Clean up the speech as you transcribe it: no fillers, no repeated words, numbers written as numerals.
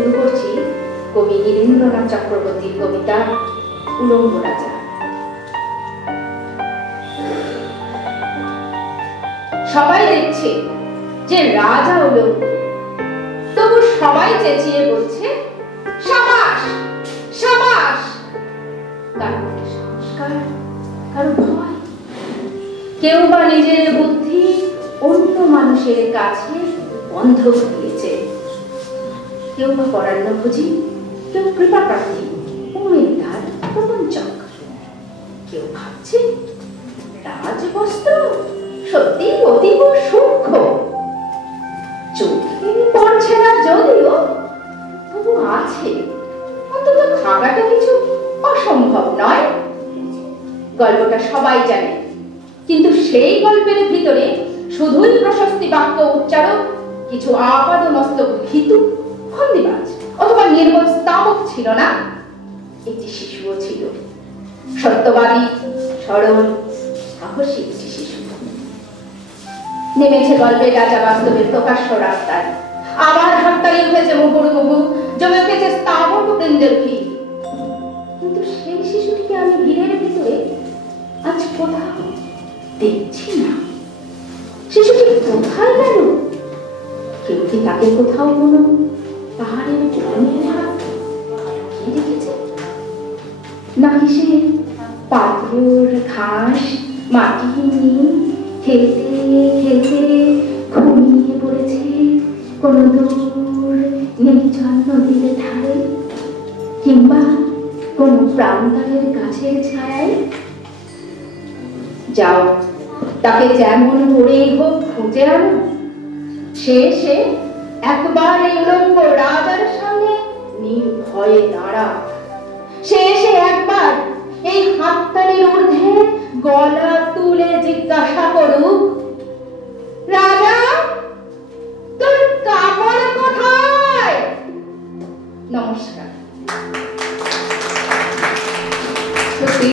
শুরু করছি কবি নীরেন্দ্রনাথ চক্রবর্তীর কবিতা উলঙ্গ রাজা। সবাই দেখছে যে রাজা উলঙ্গ, তবু সবাই চেঁচিয়ে বলছে সাবাস সাবাস। কারো সংস্কার, কারো ভয়, কেউ বা নিজের বুদ্ধি অন্য মানুষের কাছে বন্ধক দিয়েছে, কেউ বা পরান্নভোজী, কেউ কৃপা প্রার্থী, উমেদার, প্রপঞ্চক। কেউ ভাবছে রাজবস্ত্র সত্যি অতীব সূক্ষ্ম, চোখে পড়ছে না যদিও তবু আছে, অন্তত থাকাটা কিছু অসম্ভব নয়। গল্পটা সবাই জানে, কিন্তু সেই গল্পের ভিতরে শুধুই প্রশস্তি বাক্য উচ্চারক, কিছু আপাদমস্তক ভীতু ফন্দিবাজ অথবা নির্মল স্তাবক ছিল না। একটি শিশুও ছিল, সত্যবাদী, সরল, সাহসী একটি শিশু। নেমেছে গল্পের রাজা বাস্তবের প্রকাশ্য রাস্তায়, আবার হাততালি উঠেছে মুহুর্মুহু, জমে উঠেছে স্তাবক বৃন্দের ভিড়। কিন্তু সেই শিশুটিকে আমি ভিড়ের ভিতরে আজ কোথাও দেখছি না। শিশুটি কোথায় গেল? কেউ কি তাকে কোথাও কোনো পাহাড়ের কোণে রেখেছে? নাকি সে পাথর, ঘাস, মাটি নিয়ে খেলতে খেলতে ঘুমিয়ে পড়েছে কোনো দূর নির্জন নদীর ধারে, কিংবা কোন প্রান্তরের গাছের ছায়ায়? যাও, তাকে যেমন করেই হোক খুঁজে আনো। সে একবার এই উলঙ্গ রাজার সামনে নির্ভয়ে দাঁড়া। সে একবার এই হাততালির ঊর্ধ্বে গলা তুলে জিজ্ঞাসা করুক,